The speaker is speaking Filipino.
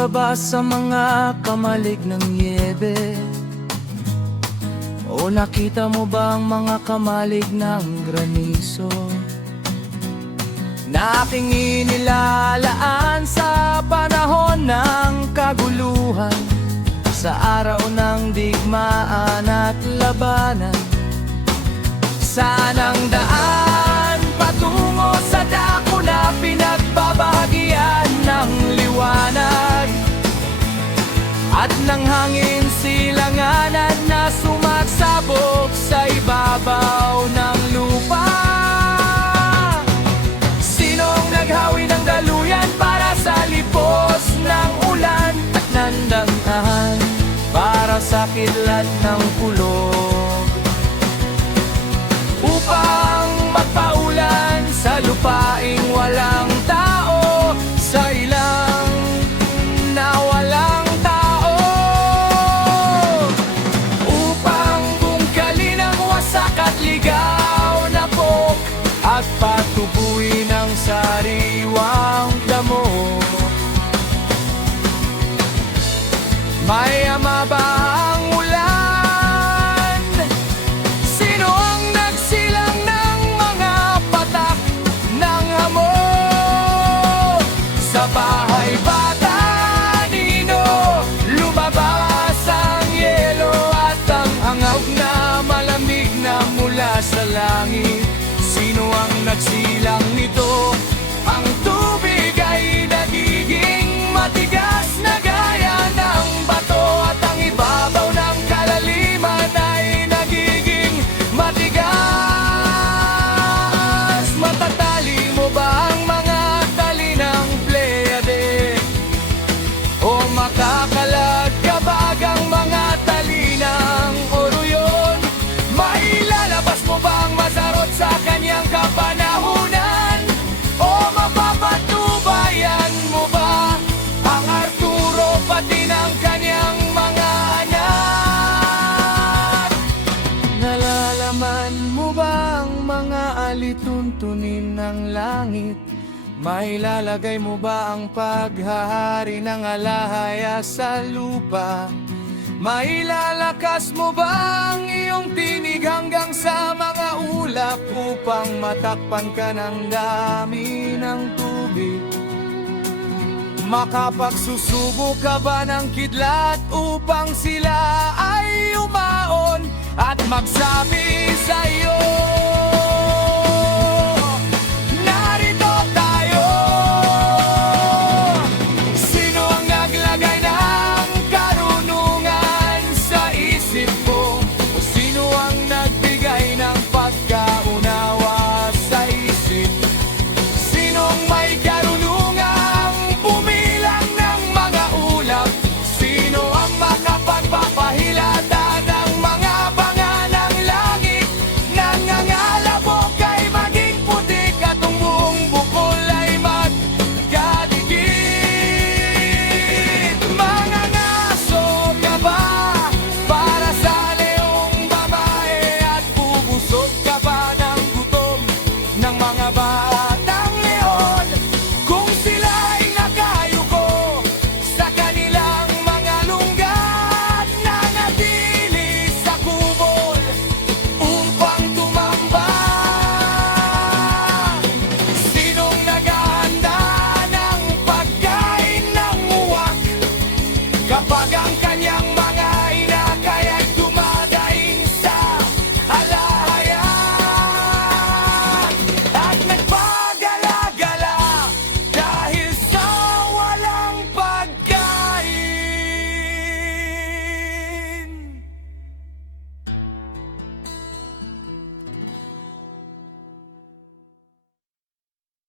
ka ba sa mga kamalig ng niyebe? O nakita mo ba ang mga kamalig ng granizo na aking inilalaan sa panahon ng kaguluhan, sa araw ng digmaan at labanan? Saan ang daan patungo sa dako na pinagbabahagian ng liwanag at ng hangin silanganan na sumagsabog sa ibabaw ng lupa? Sinong naghawi ng daluyan para sa lipos ng ulan at nandangkahan para sa kidlat ng kulog, upang magpaulan sa lupaing walang tao, sa ilang na walang tao, upang bungkalin ang wasak at ligaw na pok at patubuin ang sariwang damo. May ama ba ang ulan? Sino ang nagsilang ng mga patak ng hamog? Sa bahay bata nino lumabas ang yelo at ang hangaw na malamig na mula sa langit. Sino ang nagsilang nito? Ang tubig ay nagiging matigas na gaya ng bato, at ang ibabaw ng kalaliman ay nagiging matigas. Matatali mo ba ang mga tali ng Pleiade? O makakalag kabag ang mga tali ng Orion? Mailalabas mo ba ang Mazarot sa kanyang kapanahunan? O mapapatubayan mo ba ang Arturo pati ng kanyang mga anak? Nalalaman mo ba ang mga alituntunin ng langit? Mailalagay mo ba ang paghahari ng alahaya sa lupa? Mailalakas mo ba ang iyong tinig hanggang sa mga ulap upang matakpan ka ng dami ng tubig? Makapagsusubo ka ba ng kidlat upang sila ay umaon at magsabi sa iyo, narito tayo? Sino ang naglagay ng karunungan sa isip ko? O sino ang nagbigay ng pagkaunawa sa isip? Sinong may karunungang pumilang ng mga ulap? Sino ang makapagpapahilata ng mga banga ng langit? Nangangalabog ay maging putik at ang buong bukol ay magkadikit. Mangangaso ka ba para sa leong babae at bubusog ka ba ng gutom ng mga batang leon? Kung sila'y nakayuko sa kanilang mga lunggat, nanatili sa kubol upang tumamba. Sinong naghahanda ng pagkain ng uwak kapag ang kanyang